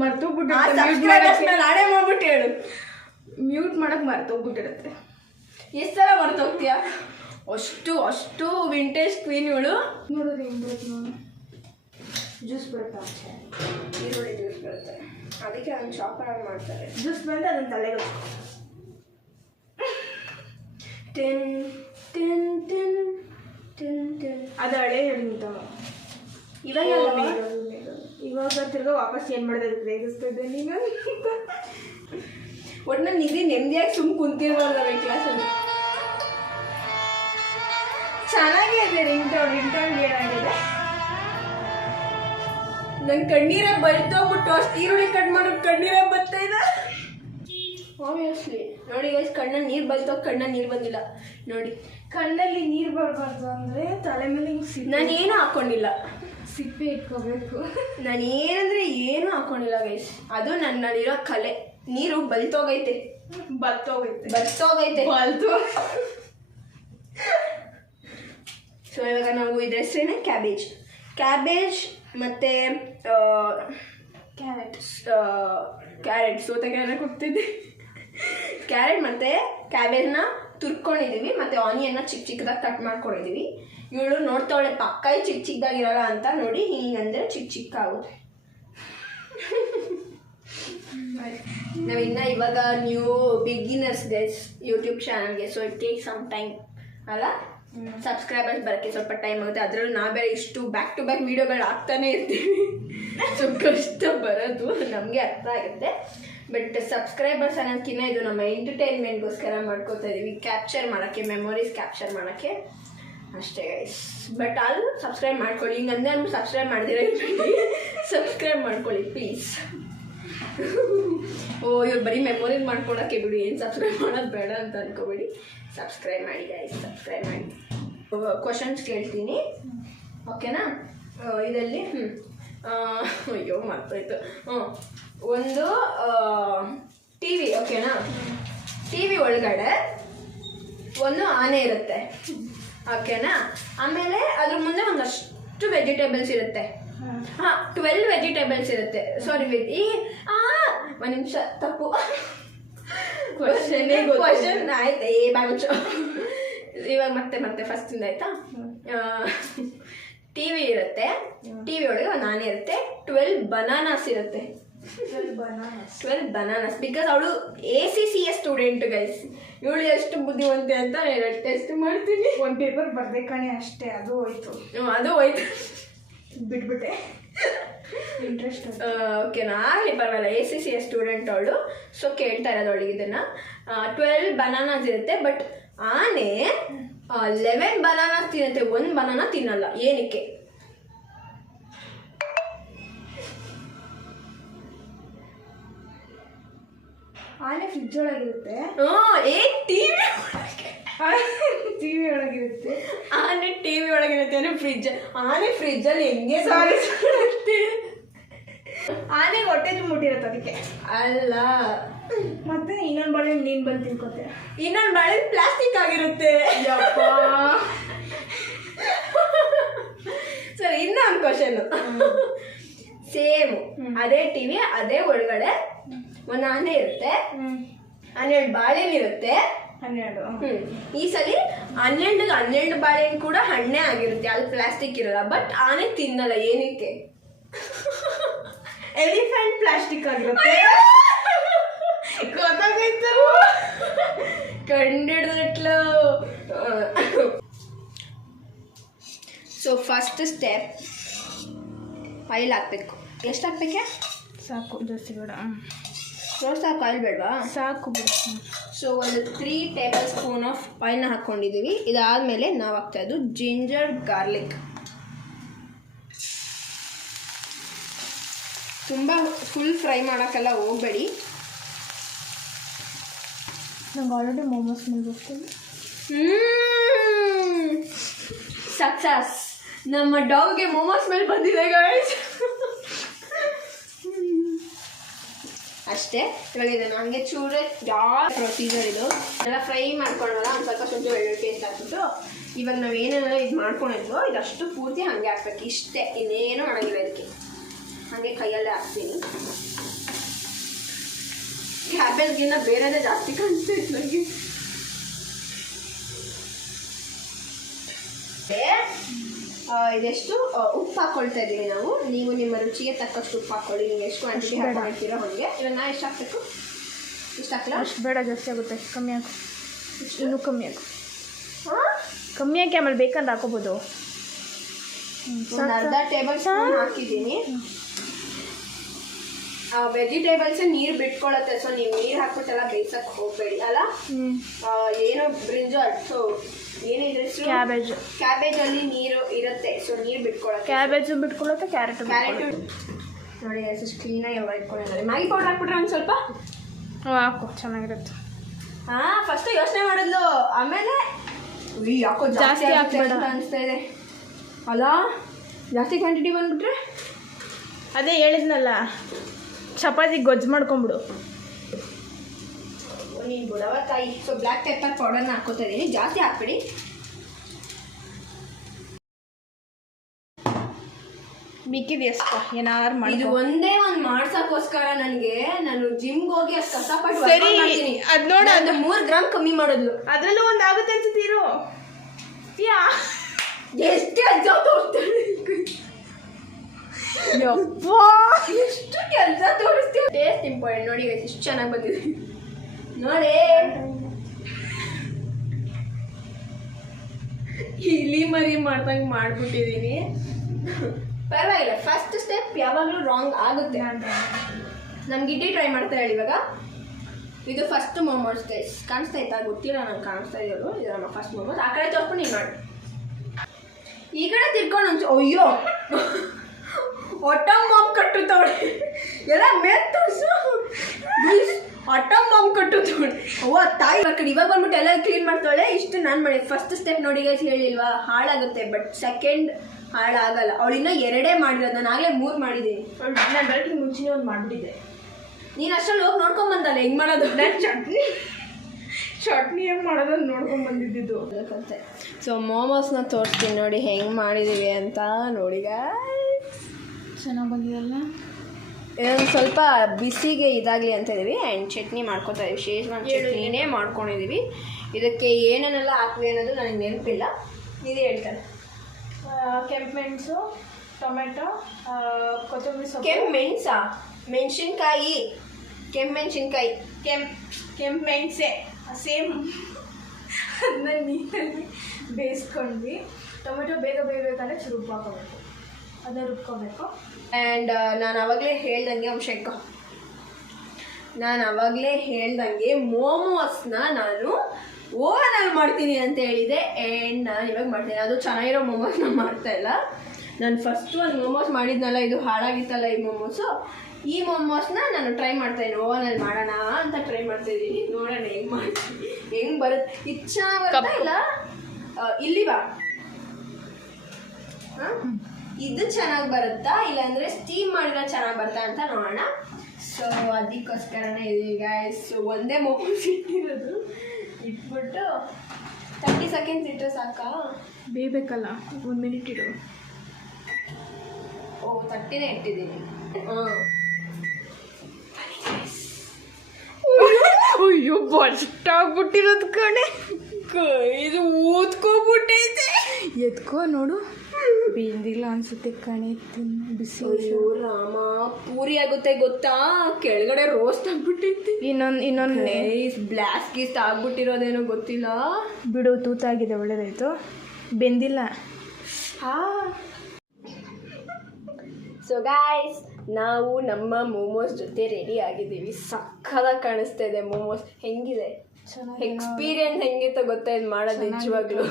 ಮರ್ತೋಗ್ಬಿಟ್ಟು ನಾಳೆ ಮಾಡ್ಬಿಟ್ಟು ಹೇಳು. ಮ್ಯೂಟ್ ಮಾಡಕ್ ಮರ್ತೋಗ್ಬಿಟ್ಟಿರುತ್ತೆ. ಎಷ್ಟು ಸಲ ಮರ್ತೋಗ್ತೀಯ? ಅಷ್ಟು ವಿಂಟೇಜ್ ಕ್ವೀನ್ ಇವಳು. ನೋಡೋದು ಹೆಂಗ್ ಬರುತ್ತೆ ನೋಡಿ. ಜ್ಯೂಸ್ ಬರುತ್ತೆ, ಈರುಳ್ಳಿ ಜ್ಯೂಸ್ ಬರುತ್ತೆ. ಅದಕ್ಕೆ ಅವ್ನು ಶಾಪರ್ ಮಾಡ್ತಾರೆ. ಜ್ಯೂಸ್ ಬಂದು ಅದನ್ನ ತಲೆಗೆ ಅದು ಹಳೆ ಹೇಳಿಂತ. ಇವಾಗ ತಿರ್ಗಾ ವಾಪಸ್ ಏನು ಮಾಡಿದೆ ಅದಕ್ಕೆ ರೇಗಿಸ್ತಿದ್ದೆ ನೀನು. ಒಟ್ನಲ್ಲಿ ನಿಧಿ ನೆಮ್ಮದಿಯಾಗಿ ಕುಂತಿರ್ಬಾರ್ದು ಈ ಕ್ಲಾಸಲ್ಲಿ. ಚೆನ್ನಾಗೇ ಇದೆ ರಿಂಗ್ ಟೋನ್ ಏನಾಗಿದೆ. ನನ್ನ ಕಣ್ಣೀರೇ ಬಲ್ತೋಗ್ಬಿಟ್ಟು ಅಷ್ಟು ಈರುಳ್ಳಿ ಕಟ್ ಮಾಡೋದು ಕಣ್ಣೀರೇ ಬರ್ತಾ ಇದೆ. ಆಬ್ವಿಯಸ್ಲಿ ನೋಡಿ ಗೈಸ್, ಕಣ್ಣಲ್ಲಿ ನೀರು ಬಲ್ತೋಗಿ ಕಣ್ಣಲ್ಲಿ ನೀರು ಬಂದಿಲ್ಲ ನೋಡಿ. ಕಣ್ಣಲ್ಲಿ ನೀರು ಬರಬಾರ್ದು ಅಂದರೆ ತಲೆ ಮೇಲೆ ನಾನು ಏನೂ ಹಾಕ್ಕೊಂಡಿಲ್ಲ, ಸಿಪ್ಪೆ ಇಟ್ಕೋಬೇಕು. ನಾನು ಏನಂದರೆ ಏನೂ ಹಾಕ್ಕೊಂಡಿಲ್ಲ ಗೈಸ್. ಅದು ನನ್ನಲ್ಲಿರೋ ಕಲೆ. ನೀರು ಬಲ್ತೋಗೈತೆ. ಸೊ ಇವಾಗ ನಾವು ಇದ್ರ ಹೆಸರೇನೆ ಕ್ಯಾಬೇಜ್ ಮತ್ತು ಕ್ಯಾರೆಟ್ ಸೋತೆಕಾಯಿನ ಕೊಡ್ತಿದ್ದೆ. ಕ್ಯಾರೆಟ್ ಮತ್ತು ಕ್ಯಾಬೇಜ್ನ ತುರ್ಕೊಂಡಿದ್ದೀವಿ ಮತ್ತು ಆನಿಯನ್ನ ಚಿಕ್ಕದಾಗಿ ಕಟ್ ಮಾಡ್ಕೊಂಡಿದ್ದೀವಿ. ಇವಳು ನೋಡ್ತಾವಳೆ ಪಕ್ಕಾಯಿ ಚಿಕ್ಕದಾಗಿರಲ್ಲ ಅಂತ ನೋಡಿ ಹಿಂಗಂದರೆ ಚಿಕ್ಕ ಆಗುತ್ತೆ. ನಾವಿನ್ನ ಇವಾಗ ನ್ಯೂ ಬಿಗಿನರ್ಸ್ ಗೈಸ್ ಯೂಟ್ಯೂಬ್ ಚಾನಲ್ಗೆ. So it take some time ಅಲ್ಲ, ಸಬ್ಸ್ಕ್ರೈಬರ್ಸ್ ಬರೋಕ್ಕೆ ಸ್ವಲ್ಪ ಟೈಮ್ ಆಗುತ್ತೆ. ಅದರಲ್ಲೂ ನಾವು ಬೇರೆ ಇಷ್ಟು ಬ್ಯಾಕ್ ಟು ಬ್ಯಾಕ್ ವೀಡಿಯೋಗಳು ಹಾಕ್ತಾನೆ ಇರ್ತೀವಿ. ಸೊ ಕಷ್ಟ ಬರೋದು ನಮಗೆ ಅರ್ಥ ಆಗುತ್ತೆ. ಬಟ್ ಸಬ್ಸ್ಕ್ರೈಬರ್ಸ್ ಅನ್ನೋದಕ್ಕಿಂತ ಇದು ನಮ್ಮ ಎಂಟರ್ಟೈನ್ಮೆಂಟ್ಗೋಸ್ಕರ ಮಾಡ್ಕೋತಾ ಇದ್ದೀವಿ, ಕ್ಯಾಪ್ಚರ್ ಮಾಡೋಕ್ಕೆ, ಮೆಮೊರೀಸ್ ಕ್ಯಾಪ್ಚರ್ ಮಾಡೋಕ್ಕೆ ಅಷ್ಟೇ ಗೈಸ್. ಬಟ್ ಆದರೂ ಸಬ್ಸ್ಕ್ರೈಬ್ ಮಾಡ್ಕೊಳ್ಳಿ. ಹಿಂಗಂದ್ರೆ ನಮ್ಗೆ ಸಬ್ಸ್ಕ್ರೈಬ್ ಮಾಡಿದಿರ ಸಬ್ಸ್ಕ್ರೈಬ್ ಮಾಡ್ಕೊಳ್ಳಿ ಪ್ಲೀಸ್. ಇವ್ರು ಬರೀ ಮೆಮೊರೀಸ್ ಮಾಡ್ಕೊಳಕ್ಕೆ ಬಿಡಿ, ಏನು ಸಬ್ಸ್ಕ್ರೈಬ್ ಮಾಡೋದು ಬೇಡ ಅಂತ ಅನ್ಕೋಬೇಡಿ. ಸಬ್ಸ್ಕ್ರೈಬ್ ಮಾಡಿ ಗೈಸ್, ಸಬ್ಸ್ಕ್ರೈಬ್ ಮಾಡಿ. ಕ್ವಶನ್ಸ್ ಕೇಳ್ತೀನಿ ಓಕೆನಾ? ಇದರಲ್ಲಿ ಅಯ್ಯೋ ಮರ್ತೋಯ್ತು. ಒಂದು ಟಿ ವಿ ಓಕೆನಾ? ಟಿ ವಿ ಒಳಗಡೆ ಒಂದು ಆನೆ ಇರುತ್ತೆ ಓಕೆನಾ? ಆಮೇಲೆ ಅದ್ರ ಮುಂದೆ ಒಂದಷ್ಟು ವೆಜಿಟೇಬಲ್ಸ್ ಇರುತ್ತೆ. 12 ವೆಜಿಟೇಬಲ್ಸ್ ಇರುತ್ತೆ. ಸಾರಿ ಒಂದು ನಿಮಿಷ ತಪ್ಪು ಕ್ವಶನ್ ಆಯ್ತು. ಬಾಗುಚ್ಚು ಇವಾಗ ಮತ್ತೆ ಫಸ್ಟಿಂದ ಆಯ್ತಾ? ಟಿ ವಿ ಇರುತ್ತೆ, ಟಿ ವಿ ಒಳಗೆ ಒಂದು ಆನೆ ಇರುತ್ತೆ, 12 ಬನಾನಾಸ್ ಇರುತ್ತೆ. 12 ಬನಾನಾಸ್ ಬಿಕಾಸ್ ಅವಳು ACCA ಸ್ಟೂಡೆಂಟ್ ಗೈಸ್. ಇವಳು ಎಷ್ಟು ಬುದ್ಧಿವಂತೆ ಅಂತ ಟೆಸ್ಟ್ ಮಾಡ್ತೀನಿ. ಒಂದು ಪೇಪರ್ ಬರ್ದೆ ಕಣೆ ಅಷ್ಟೇ, ಅದು ಹೋಯ್ತು ಬಿಟ್ಬಿಟ್ಟೆ. ಇಂಟ್ರೆಸ್ಟ್ ಓಕೆನಾ? ಆಗಲಿ ಪರವಾಗಿಲ್ಲ. ACCA ಸ್ಟೂಡೆಂಟ್ ಅವಳು. ಸೊ ಕೇಳ್ತಾ ಇರೋದು ಅವಳಿಗೆ ಇದನ್ನು. 12 ಬನಾನಾಸ್ ಇರುತ್ತೆ, ಬಟ್ ಆನೆ 11 ಬನಾನಾಸ್ ತಿನ್ನುತ್ತೆ, 1 ಬನಾನಾ ತಿನ್ನಲ್ಲ. ಏನಕ್ಕೆ? ಆನೆ ಫ್ರಿಜ್ ಒಳಗಿರುತ್ತೆ. ಟಿವಿ ಒಳಗಿರುತ್ತೆ. ಆನೆ ಟಿವಿ ಒಳಗಿರುತ್ತೆ. ಆನೆ ಫ್ರಿಜ್ಜಲ್ಲಿ ಹೆಂಗೆ? ಸಾರಿ ಆನೆಗೆ ಹೊಟ್ಟೆ ತುಂಬಿಟ್ಟಿರುತ್ತೆ ಅದಕ್ಕೆ. ಅಲ್ಲ, ಮತ್ತೆ ಇನ್ನೊಂದು ಬಾಳೆ ನೀನು ಬಂದು ತಿನ್ಕೋತೆ. ಇನ್ನೊಂದು ಬಾಳೆ ಪ್ಲಾಸ್ಟಿಕ್ ಆಗಿರುತ್ತೆ. ಸರಿ, ಇನ್ನೊಂದು ಕ್ವಶನ್. ಸೇಮ್ ಅದೇ ಟಿವಿ, ಅದೇ ಒಳಗಡೆ ಒಂದು ಆನೆ ಇರುತ್ತೆ, 12 ಬಾಳೆಹಣ್ಣು ಇರುತ್ತೆ. 12 ಈ ಸಲ 12 ಬಾಳೆಹಣ್ಣು ಕೂಡ ಹಣ್ಣೆ ಆಗಿರುತ್ತೆ, ಅಲ್ಲಿ ಪ್ಲಾಸ್ಟಿಕ್ ಇರಲ್ಲ. ಬಟ್ ಆನೆ ತಿನ್ನಲ್ಲ. ಏನಕ್ಕೆ? ಎಲಿಫೆಂಟ್ ಪ್ಲಾಸ್ಟಿಕ್ ಆಗಿರುತ್ತೆ. ಗೊತ್ತಾಗೈತು, ಕಂಡಿಡ್ದಿಟ್ಲು. ಸೊ ಫಸ್ಟ್ ಸ್ಟೆಪ್ ಆಯಿಲ್ ಹಾಕ್ಬೇಕು. ಎಷ್ಟು ಹಾಕ್ಬೇಕೆ? ಸಾಕು, ಜಾಸ್ತಿ ಬೇಡ. ರೋಸ್ಟ್ ಸಾಕು, ಆಯಿಲ್ ಬೇಡವಾ? ಸಾಕು ಬಿಡು. ಸೊ ಒಂದು 3 ಟೇಬಲ್ ಸ್ಪೂನ್ ಆಫ್ ಆಯಿಲ್ನ ಹಾಕ್ಕೊಂಡಿದ್ದೀವಿ. ಇದಾದಮೇಲೆ ನಾವು ಹಾಕ್ತಾ ಇದ್ದು ಜಿಂಜರ್ ಗಾರ್ಲಿಕ್. ತುಂಬ ಫುಲ್ ಫ್ರೈ ಮಾಡೋಕ್ಕೆಲ್ಲ ಹೋಗಬೇಡಿ. ನಂಗೆ ಆಲ್ರೆಡಿ ಮೋಮೋಸ್ ಮೇಲೆ ಬರ್ತೀನಿ. ಸಕ್ಸಸ್, ನಮ್ಮ ಡಾಗ್ಗೆ ಮೋಮೋಸ್ ಮೇಲೆ ಬಂದಿದೆ ಗಾಯ್ಸ್. ಅಷ್ಟೇ. ಇವಾಗ ಇದನ್ನು ಹಂಗೆ ಚೂರೇ ಜಾಸ್ತಿ ಪ್ರೊಸೀಜರ್ ಇದು. ಎಲ್ಲ ಫ್ರೈ ಮಾಡ್ಕೊಳ್ಳೋಣ. ಒಂದು ಸ್ವಲ್ಪ ಶುಂಠಿ ಬೆಳ್ಳುಳ್ಳಿ ಪೇಸ್ಟ್ ಹಾಕ್ಬಿಟ್ಟು ಇವಾಗ ನಾವು ಏನೇನೆಲ್ಲ ಇದು ಮಾಡ್ಕೊಂಡಿದ್ವೋ ಇದಷ್ಟು ಪೂರ್ತಿ ಹಾಗೆ ಹಾಕ್ಬೇಕು. ಇಷ್ಟೇ, ಇನ್ನೇನು ಮಾಡೋಂಗಿಲ್ಲ ಇದಕ್ಕೆ. ಹಾಗೆ ಕೈಯಲ್ಲೇ ಹಾಕ್ತೀನಿ. ಕ್ಯಾಬೇಜ್ಗಿನ್ನ ಬೇರೆದೇ ಜಾಸ್ತಿ ಕಾಣಿಸ್ತೈತೆ ನನಗೆ. ಇದೆಷ್ಟು ಉಪ್ಪು ಹಾಕ್ಕೊಳ್ತಾ ಇದ್ದೀವಿ ನಾವು. ನೀವು ನಿಮ್ಮ ರುಚಿಗೆ ತಕ್ಕಷ್ಟು ಉಪ್ಪು ಹಾಕ್ಕೊಳ್ಳಿ. ನೀವು ಎಷ್ಟು ಕ್ವಾಂಟಿಟಿ ಹಾಕ್ಕೊಳ್ತೀರೋ ಹಾಗೆ. ಇವಾಗ ನಾ ಎಷ್ಟು ಹಾಕ್ಬೇಕು? ಇಷ್ಟು ಹಾಕಲ್ಲ? ಅಷ್ಟು ಬೇಡ, ಜಾಸ್ತಿ ಆಗುತ್ತೆ. ಕಮ್ಮಿ ಹಾಕು, ಇನ್ನೂ ಕಮ್ಮಿ ಹಾಕು. ಕಮ್ಮಿ ಹಾಕಿ ಆಮೇಲೆ ಬೇಕಂದ್ರೆ ಹಾಕೋಬೋದು. ಒಂದು ಅರ್ಧ ಟೇಬಲ್ ಸ್ಪೂನ್ ಹಾಕಿದ್ದೀನಿ. ವೆಜಿಟೇಬಲ್ಸ್ ನೀರು ಬಿಟ್ಕೊಳತ್ತೆ. ಸೊ ನೀವು ನೀರು ಹಾಕ್ಬಿಟ್ಟೆಲ್ಲ ಬೇಯಿಸಕ್ಕೆ ಹೋಗಬೇಡಿ ಅಲ್ಲ. ಏನು ಬ್ರಿಂಜಾಲ್, ಸೊ ಏನಿದೆ ಕ್ಯಾಬೇಜಲ್ಲಿ ನೀರು ಇರುತ್ತೆ. ಸೊ ನೀರು ಬಿಟ್ಕೊಳತ್ತೆ. ಕ್ಯಾಬೇಜು ಬಿಟ್ಕೊಳ್ಳುತ್ತೆ, ಕ್ಯಾರೆಟ್ ನೋಡಿ ಎಷ್ಟು ಕ್ಲೀನಾಗಿ ಎಲ್ಲ ಇಟ್ಕೊಂಡಿದ್ದಾರೆ. ಮ್ಯಾಗಿ ಪೌಡರ್ ಹಾಕ್ಬಿಟ್ರೆ ಒಂದು ಸ್ವಲ್ಪ ಹಾಕು, ಚೆನ್ನಾಗಿರುತ್ತೆ. ಫಸ್ಟ್ ಯೋಚನೆ ಮಾಡಿದ್ಲು, ಆಮೇಲೆ ಯಾಕೋ ಜಾಸ್ತಿ ಹಾಕ್ಬೇಡ ಅನಿಸ್ತಾ ಇದೆ ಅಲ್ಲ. ಜಾಸ್ತಿ ಕ್ವಾಂಟಿಟಿ ಬಂದ್ಬಿಟ್ರೆ ಅದೇ ಹೇಳಿದ್ನಲ್ಲ, ಚಪಾತಿ ಗೊಜ್ಜು ಮಾಡ್ಕೊಂಬಿಡು. ನೀನು ಬಿಡವ ತಾಯಿ. ಸೊ ಬ್ಲ್ಯಾಕ್ ಪೆಪ್ಪರ್ ಪೌಡರ್ನ ಹಾಕೋತಾ ಇದ್ದೀನಿ. ಜಾಸ್ತಿ ಹಾಕ್ಬಿಡಿ. ಮಿಕ್ಕಿದೆಯಷ್ಟ ಏನಾರು ಮಾಡಿ. ಇದು ಒಂದೇ ಒಂದು ಮಾಡ್ಸಕ್ಕೋಸ್ಕರ ನಾನು ಜಿಮ್ಗೆ ಹೋಗಿ ಅಷ್ಟು ಕಷ್ಟಪಟ್ಟು ಸರಿ, ಅದು ನೋಡ, ಅದು 3 ಗ್ರಾಮ್ ಕಮ್ಮಿ ಮಾಡಿದ್ಲು. ಅದರಲ್ಲೂ ಒಂದು ಆಗುತ್ತೆ ಅನ್ಸುತ್ತೀರು. ಎಷ್ಟು ಕೆಲಸ ತೋರಿಸ್ತಾಳೆ, ಎಷ್ಟು ಕೆಲಸ ತೋರಿಸ್ತೀವಿ. Taste important. ನೋಡಿ ಎಷ್ಟು ಚೆನ್ನಾಗಿ ಬಂದಿದೆ ನೋಡಿ. ಇಲಿ ಮರಿ ಮಾಡ್ದಂಗೆ ಮಾಡ್ಬಿಟ್ಟಿದ್ದೀನಿ. ಪರವಾಗಿಲ್ಲ. ಫಸ್ಟ್ ಸ್ಟೆಪ್ ಯಾವಾಗಲೂ ರಾಂಗ್ ಆಗುತ್ತೆ. ನಮ್ಗೆ ಇಡ್ಲಿ ಟ್ರೈ ಮಾಡ್ತಾ ಹೇಳಿ. ಇವಾಗ ಇದು ಫಸ್ಟ್ ಮೋಮೋಸ್ ಗೈಸ್. ಕಾಣಿಸ್ತಾ ಇತ್ತಾ ಗೊತ್ತಿಲ್ಲ, ನಂಗೆ ಕಾಣಿಸ್ತಾ ಇರೋದು. ಇದು ನಮ್ಮ ಫಸ್ಟ್ ಮೋಮೋಸ್. ಆ ಕಡೆ ತೋರ್ಸ್ಕೊಂಡು ನೀನು ಮಾಡಿ. ಈ ಕಡೆ ತಿರ್ಕೊಂಡು ಒಂದು ಅಯ್ಯೋ ಒಟ್ಟ ಮಾಮ್ ಕಟ್ಟುತ್ತವಳೆ ಎಲ್ಲ ಮೇಲೆ ತೋರಿಸು. ಒಟ್ಟ ಮಾಮ್ ಕಟ್ಟುತ್ತವಳೆ. ಅವ್ವ ತಾಯಿ ಕಡೆ ಇವಾಗ ಬಂದ್ಬಿಟ್ಟು ಎಲ್ಲ ಕ್ಲೀನ್ ಮಾಡ್ತಾಳೆ. ಇಷ್ಟು ನಾನು ಮಾಡಿ. ಫಸ್ಟ್ ಸ್ಟೆಪ್ ನೋಡಿ ಗೈಸ್, ಹೇಳಿಲ್ವಾ ಹಾಳಾಗುತ್ತೆ. ಬಟ್ ಸೆಕೆಂಡ್ ಹಾಳಾಗಲ್ಲ. ಅವಳು ಇನ್ನೂ 2 ಮಾಡಿರೋದು, ನಾನು ಆಗಲೇ 3 ಮಾಡಿದ್ದೀನಿ. ನಾನು ಬೆಳಗ್ಗೆ ಮುಂಚೆನೇ ಒಂದು ಮಾಡಿಬಿಟ್ಟಿದ್ದೆ. ನೀನು ಅಷ್ಟರಲ್ಲಿ ಹೋಗಿ ನೋಡ್ಕೊಂಬಂದಲ್ಲ ಹೆಂಗೆ ಮಾಡೋದು. ನಾನು ಚಟ್ನಿ ಹೆಂಗೆ ಮಾಡೋದನ್ನು ನೋಡ್ಕೊಂಬಂದಿದ್ದು ಅದಕ್ಕಂತೆ. ಸೊ ಮೋಮೋಸ್ನ ತೋರಿಸ್ತೀನಿ ನೋಡಿ ಹೆಂಗೆ ಮಾಡಿದ್ದೀವಿ ಅಂತ. ನೋಡಿ ಚೆನ್ನಾಗಿ ಬಂದಿದೆಲ್ಲ. ಇದೊಂದು ಸ್ವಲ್ಪ ಬಿಸಿಗೆ ಇದಾಗಲಿ ಅಂತ ಇದ್ದೀವಿ. ಆ್ಯಂಡ್ ಚಟ್ನಿ ಮಾಡ್ಕೊತಾ ಇದೀವಿ. ಶೇಜ್ವಾನ್ ಚಟ್ನಿನೇ ಮಾಡ್ಕೊಂಡಿದ್ದೀವಿ. ಇದಕ್ಕೆ ಏನೇನೆಲ್ಲ ಹಾಕ್ವಿ ಅನ್ನೋದು ನನಗೆ ನೆನಪಿಲ್ಲ, ಇದೇ ಹೇಳ್ತಾರೆ. ಕೆಂಪು ಮೆಣಸು, ಟೊಮೆಟೊ, ಕೊತ್ತಂಬರಿ ಸೊಪ್ಪು. ಕೆಂಪು ಮೆಣಸಾ? ಮೆಣಸಿನ್ಕಾಯಿ, ಕೆಂಪು ಮೆಣಸಿನ್ಕಾಯಿ. ಕೆಂಪು ಮೆಣಸೆ ಸೇಮ್. ಅದನ್ನ ನೀರಲ್ಲಿ ಬೇಯಿಸ್ಕೊಂಡ್ವಿ. ಟೊಮೆಟೊ ಬೇಗ ಬೇಯಬೇಕಂದ್ರೆ ಚೂರು ಉಪ್ಪು ಹಾಕೋಬೇಕು, ಅದನ್ನ ರುಬ್ಕೋಬೇಕು. ಆ್ಯಂಡ್ ನಾನು ಆವಾಗಲೇ ಹೇಳ್ದಂಗೆ ಮೋಮೋಸ್ನ ನಾನು ಓವನಲ್ಲಿ ಮಾಡ್ತೀನಿ ಅಂತ ಹೇಳಿದೆ. ಆ್ಯಂಡ್ ನಾನು ಇವಾಗ ಮಾಡ್ತೀನಿ. ಅದು ಚೆನ್ನಾಗಿರೋ ಮೋಮೋಸ್ನ ಮಾಡ್ತಾಯಿಲ್ಲ. ನಾನು ಫಸ್ಟ್ ಒಂದು ಮೋಮೋಸ್ ಮಾಡಿದ್ನಲ್ಲ, ಇದು ಹಾಳಾಗಿತ್ತಲ್ಲ ಈ ಮೋಮೋಸು. ಈ ಮೋಮೋಸ್ನ ನಾನು ಟ್ರೈ ಮಾಡ್ತಾಯಿದ್ದೀನಿ. ಓವನಲ್ಲಿ ಮಾಡೋಣ ಅಂತ ಟ್ರೈ ಮಾಡ್ತಾಯಿದ್ದೀನಿ. ನೋಡೋಣ ಹೆಂಗೆ ಮಾಡ್ತೀನಿ, ಹೆಂಗೆ ಬರುತ್ತೆ. ಇಚ್ಛಾ ಬರ್ತಾ ಇಲ್ಲ. ಇಲ್ಲಿ ಬಾ. ಇದು ಚೆನ್ನಾಗಿ ಬರುತ್ತಾ ಇಲ್ಲಾಂದರೆ ಸ್ಟೀಮ್ ಮಾಡಿದ್ರೆ ಚೆನ್ನಾಗಿ ಬರ್ತಾ ಅಂತ ನೋಡೋಣ. ಸೊ ಅದಕ್ಕೋಸ್ಕರನೇ ಇದೀವಿ ಗಾಯ್ಸ್. ಒಂದೇ ಮೋಮೋಸ್ ಇಟ್ಟಿರೋದು. ಇಟ್ಬಿಟ್ಟು 30 ಸೆಕೆಂಡ್ಸ್ ಇಟ್ಟರೆ ಸಾಕಾ? ಬೇಯಬೇಕಲ್ಲ, 1 ಮಿನಿಟ್ ಇಡು. ಓ 30ನೇ ಇಟ್ಟಿದ್ದೀನಿ. ಅಯ್ಯೋ ಬಸ್ಟ್ ಆಗ್ಬಿಟ್ಟಿರೋದು ಕಣೆ. ಇದು ಊದ್ಕೋಬಿಟ್ಟೈತೆ. ಎತ್ಕೋ ನೋಡು. ಬೆಂದಿಲ್ಲ ಅನ್ಸುತ್ತೆ ಕಣೆ, ತಿನ್ನು ಬಿಸಿ. ಅಯ್ಯೋ ರಾಮ, ಪೂರಿ ಆಗುತ್ತೆ ಗೊತ್ತಾ, ಕೆಳಗಡೆ ರೋಸ್ಟ್ ಆಗ್ಬಿಟ್ಟೈತಿ. ಇನ್ನೊಂದು ಬ್ಲಾಸ್ಟ್ ಗೀಸ್ಟ್ ಆಗ್ಬಿಟ್ಟಿರೋದೇನೋ ಗೊತ್ತಿಲ್ಲ. ಬಿಡು, ತೂತಾಗಿದೆ, ಒಳ್ಳೇದಾಯ್ತು. ಬೆಂದಿಲ್ಲ. ಸೊ ಗಾಯ್ಸ್, ನಾವು ನಮ್ಮ ಮೋಮೋಸ್ ಜೊತೆ ರೆಡಿ ಆಗಿದ್ದೀವಿ. ಸಕ್ಕತ್ತಾಗಿ ಕಾಣಿಸ್ತಾ ಇದೆ ಮೋಮೋಸ್. ಹೆಂಗಿದೆ ಎಕ್ಸ್ಪೀರಿಯನ್ಸ್, ಹೆಂಗಿತ್ತು ಗೊತ್ತಾ ಇದು ಮಾಡೋದು? ನಿಜವಾಗ್ಲು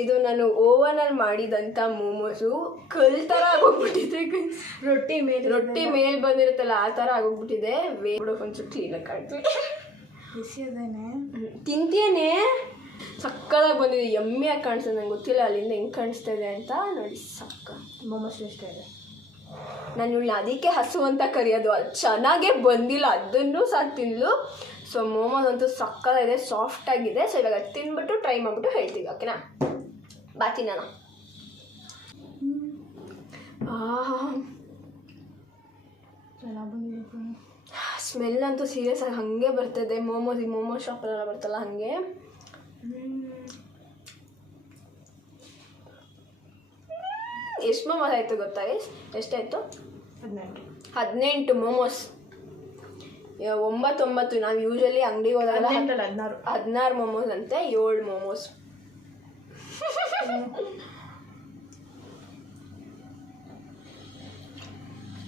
ಇದು ನಾನು ಓವನಲ್ಲಿ ಮಾಡಿದಂಥ ಮೋಮೋಸು ಕಲ್ ಥರ ಆಗೋಗ್ಬಿಟ್ಟಿದೆ. ರೊಟ್ಟಿ ಮೇಲೆ ಬಂದಿರುತ್ತಲ್ಲ ಆ ಥರ ಆಗೋಗ್ಬಿಟ್ಟಿದೆ. ಒಂಚೂರು ಕ್ಲೀನಾಗಿ ಕಾಣ್ತೀವಿ. ಬಿಸಿ ಅದೇನೆ, ತಿಂತೇನೆ. ಸಕ್ಕತ್ತಾಗಿ ಬಂದಿದೆ, ಯಮ್ಮಿಯಾಗಿ ಕಾಣಿಸ್ತದೆ. ನಂಗೆ ಗೊತ್ತಿಲ್ಲ ಅಲ್ಲಿಂದ ಹೆಂಗೆ ಕಾಣಿಸ್ತಾ ಇದೆ ಅಂತ. ನೋಡಿ, ಸಕ್ಕ ಮೊಮೋಸ್ ಇಷ್ಟ ಇದೆ. ನಾನು ಇವಳು ಅದಕ್ಕೆ ಹಸು ಅಂತ ಕರೆಯೋದು. ಅದು ಚೆನ್ನಾಗೇ ಬಂದಿಲ್ಲ, ಅದನ್ನು ಸಹ ತಿನ್ಲು. ಸೊ ಮೋಮೋಸ್ ಅಂತೂ ಸಕ್ಕತ್ತಾಗಿದೆ, ಸಾಫ್ಟಾಗಿದೆ. ಸೊ ಇವಾಗ ತಿನ್ಬಿಟ್ಟು ಟ್ರೈ ಮಾಡಿಬಿಟ್ಟು ಹೇಳ್ತೀವಿ, ಓಕೆನಾ? ಬಾ ತಿನ್ನೋಣ. ಚೆನ್ನಾಗಿ ಬಂದಿದೆ. ಸ್ಮೆಲ್ ಅಂತೂ ಸೀರಿಯಸ್ ಆಗಿ ಹಾಗೆ ಬರ್ತದೆ. ಮೋಮೋಸ್, ಈ ಮೋಮೋಸ್ ಶಾಪಲ್ಲೆಲ್ಲ ಬರ್ತಲ್ಲ ಹಾಗೆ. ಎಷ್ಟು ಮೋಮೋಸ್ ಆಯಿತು ಗೊತ್ತಾ? ಎಷ್ಟಾಯಿತು? 18 ಮೋಮೋಸ್. 9 ನಾವು ಯೂಶಲಿ ಅಂಗಡಿಗೆ ಹೋದಾಗ 16 ಮೋಮೋಸ್ ಅಂತೆ. 7 ಮೋಮೋಸ್.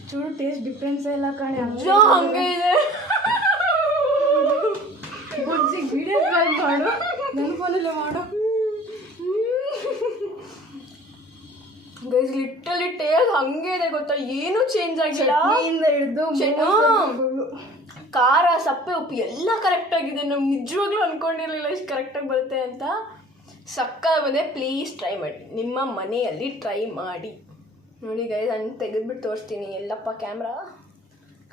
ಚೂರು ಟೇಸ್ಟ್ ಡಿಫ್ರೆನ್ಸ್ ಇಲ್ಲ ಕಣೆ, ಹಂಗೆ ಇದೆ. ವಿಡಿಯೋ ಕಾಲ್ ಮಾಡು, ನನ್ನ ಫೋನಲ್ಲೇ ಮಾಡು. ಗೈಸ್, ಲಿಟರಲಿ ಟೇಸ್ಟ್ ಹಂಗೆ ಇದೆ ಗೊತ್ತಾ, ಏನೂ ಚೇಂಜ್ ಆಗಿಲ್ಲ. ಹಿಡಿದು ಖಾರ, ಸಪ್ಪೆ, ಉಪ್ಪು ಎಲ್ಲ ಕರೆಕ್ಟಾಗಿದೆ. ನಾವು ನಿಜವಾಗ್ಲೂ ಅಂದ್ಕೊಂಡಿರಲಿಲ್ಲ ಇಷ್ಟು ಕರೆಕ್ಟಾಗಿ ಬರುತ್ತೆ ಅಂತ. ಸಕ್ಕತ್ತಾಗಿ ಬಂದೆ. ಪ್ಲೀಸ್ ಟ್ರೈ ಮಾಡಿ, ನಿಮ್ಮ ಮನೆಯಲ್ಲಿ ಟ್ರೈ ಮಾಡಿ. ನೋಡಿ ಗೈಸ್, ನಾನು ತೆಗೆದ್ಬಿಟ್ಟು ತೋರಿಸ್ತೀನಿ. ಎಲ್ಲಪ್ಪ ಕ್ಯಾಮ್ರಾ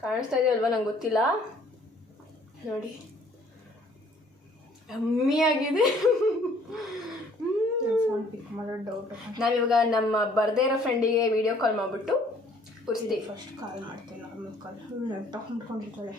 ಕಾಣಿಸ್ತಾ ಇದೆ ಅಲ್ವಾ? ನಂಗೆ ಗೊತ್ತಿಲ್ಲ. ನೋಡಿ, ಕಮ್ಮಿಯಾಗಿದೆ. ಫೋನ್ ಪಿಕ್ ಮಾಡೋದು ಡೌಟ್. ನಾವಿವಾಗ ನಮ್ಮ ಬರ್ದೇ ಇರೋ ಫ್ರೆಂಡಿಗೆ ವಿಡಿಯೋ ಕಾಲ್ ಮಾಡಿಬಿಟ್ಟು ಕೂರಿಸಿದ್ದೀವಿ. ಫಸ್ಟ್ ಕಾಲ್ ಮಾಡ್ತೀನಿ, ಆಮೇಲೆ ಕಾಲ್ ಲ್ಯಾಪ್ಟಾಪ್ ಮಾಡ್ಕೊಂಡಿರ್ತಾಳೆ.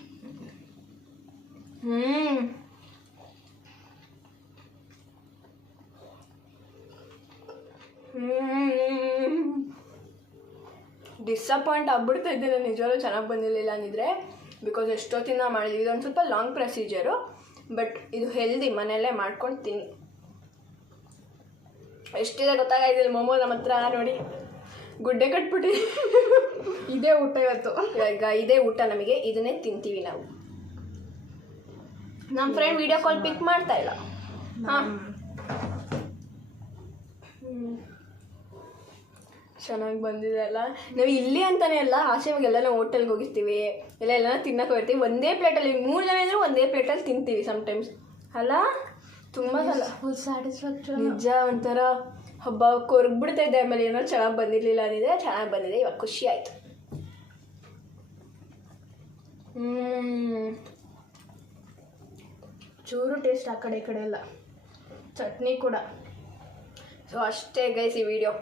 ಡಿಸಪಾಯಿಂಟ್ ಆಗ್ಬಿಡ್ತಾ ಇದ್ದೆ ನಾನು. ನಿಜವಾಗ್ಲೂ ಚೆನ್ನಾಗಿ ಬಂದಿರಲಿಲ್ಲ ಅಂದಿದ್ರೆ, ಬಿಕಾಸ್ ಎಷ್ಟೊತ್ತಿನ ಮಾಡಿದ್ವಿ. ಇದೊಂದು ಸ್ವಲ್ಪ ಲಾಂಗ್ ಪ್ರೊಸೀಜರು, ಬಟ್ ಇದು ಹೆಲ್ದಿ, ಮನೆಯಲ್ಲೇ ಮಾಡ್ಕೊಂಡು ತಿನ್ನಿ. ಎಷ್ಟಿದೆ ಗೊತ್ತಾಗಾಯ್ತಿಲ್ಲ ಮೋಮೋ ನಮ್ಮ ಹತ್ರ. ನೋಡಿ, ಗುಡ್ಡೆ ಕಟ್ಬಿಟ್ಟು ಇದೇ ಊಟ ಇವತ್ತು. ಇವಾಗ ಇದೇ ಊಟ ನಮಗೆ, ಇದನ್ನೇ ತಿಂತೀವಿ ನಾವು. ನಮ್ಮ ಫ್ರೆಂಡ್ ವಿಡಿಯೋ ಕಾಲ್ ಪಿಕ್ ಮಾಡ್ತಾ ಇಲ್ಲ. ಹಾಂ, ಚೆನ್ನಾಗಿ ಬಂದಿದೆ ಅಲ್ಲ. ನಾವು ಇಲ್ಲಿ ಅಂತಾನೆ ಅಲ್ಲ, ಆಚೆವಾಗ ಎಲ್ಲ ನಾವು ಹೋಟೆಲ್ಗೆ ಹೋಗಿರ್ತೀವಿ, ಎಲ್ಲ ತಿನ್ನಕ್ಕೆ ಹೋಗಿರ್ತೀವಿ. ಒಂದೇ ಪ್ಲೇಟಲ್ಲಿ 3 ಜನ ಇದ್ರೂ ಒಂದೇ ಪ್ಲೇಟಲ್ಲಿ ತಿಂತೀವಿ ಸಮ್ಟೈಮ್ಸ್ ಅಲ್ಲ. ತುಂಬ ಸಲ ಫುಲ್ ಸ್ಯಾಟಿಸ್ಫ್ಯಾಕ್ಷನ್. ನಿಜ, ಒಂಥರ ಹಬ್ಬ ಕೊರ್ಗ್ಬಿಡ್ತಾ ಇದ್ದೆ. ಆಮೇಲೆ ಏನೋ ಚೆನ್ನಾಗಿ ಬಂದಿರಲಿಲ್ಲ ಅಂದಿದ್ರೆ, ಚೆನ್ನಾಗಿ ಬಂದಿದೆ. ಇವಾಗ ಖುಷಿ ಆಯಿತು. ಚೂರು ಟೇಸ್ಟ್ ಆ ಕಡೆ ಈ ಕಡೆ ಎಲ್ಲ. ಚಟ್ನಿ ಕೂಡ. ಸೊ ಅಷ್ಟೇ ಗೈಸ್, ಈ ವಿಡಿಯೋ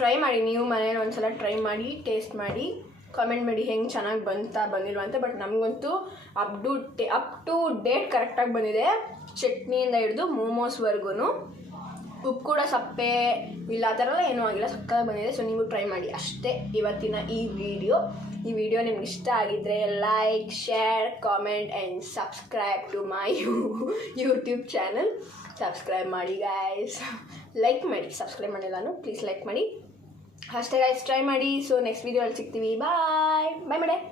ಟ್ರೈ ಮಾಡಿ. ನೀವು ಮನೇಲಿ ಒಂದ್ಸಲ ಟ್ರೈ ಮಾಡಿ, ಟೇಸ್ಟ್ ಮಾಡಿ, ಕಾಮೆಂಟ್ ಮಾಡಿ ಹೆಂಗೆ ಚೆನ್ನಾಗಿ ಬಂದಿಲ್ವ ಅಂತ. ಬಟ್ ನಮಗಂತೂ ಅಪ್ ಟು ಡೇಟ್ ಕರೆಕ್ಟಾಗಿ ಬಂದಿದೆ. ಚಟ್ನಿಯಿಂದ ಹಿಡಿದು ಮೋಮೋಸ್ವರೆಗೂ. ಉಪ್ಪು ಕೂಡ ಸಪ್ಪೆ ಇಲ್ಲ, ಆ ಥರ ಎಲ್ಲ ಏನೂ ಆಗಿಲ್ಲ, ಸಕ್ಕತ್ತಾಗಿ ಬಂದಿದೆ. ಸೊ ನೀವು ಟ್ರೈ ಮಾಡಿ. ಅಷ್ಟೇ ಇವತ್ತಿನ ಈ ವಿಡಿಯೋ ನಿಮ್ಗೆ ಇಷ್ಟ ಆಗಿದ್ದರೆ like, share, comment and subscribe to my YouTube channel. Subscribe ಮಾಡಿ ಗೈಸ್. ಲೈಕ್ ಮಾಡಿ, ಸಬ್ಸ್ಕ್ರೈಬ್ ಮಾಡಿಲ್ಲ ಪ್ಲೀಸ್ ಲೈಕ್ ಮಾಡಿ. ಅಷ್ಟೇ ಗೈಸ್, ಟ್ರೈ ಮಾಡಿ. ಸೊ ನೆಕ್ಸ್ಟ್ ವಿಡಿಯೋ ಅಲ್ಲಿ ಸಿಗ್ತೀವಿ. ಬಾಯ್ ಬಾಯ್.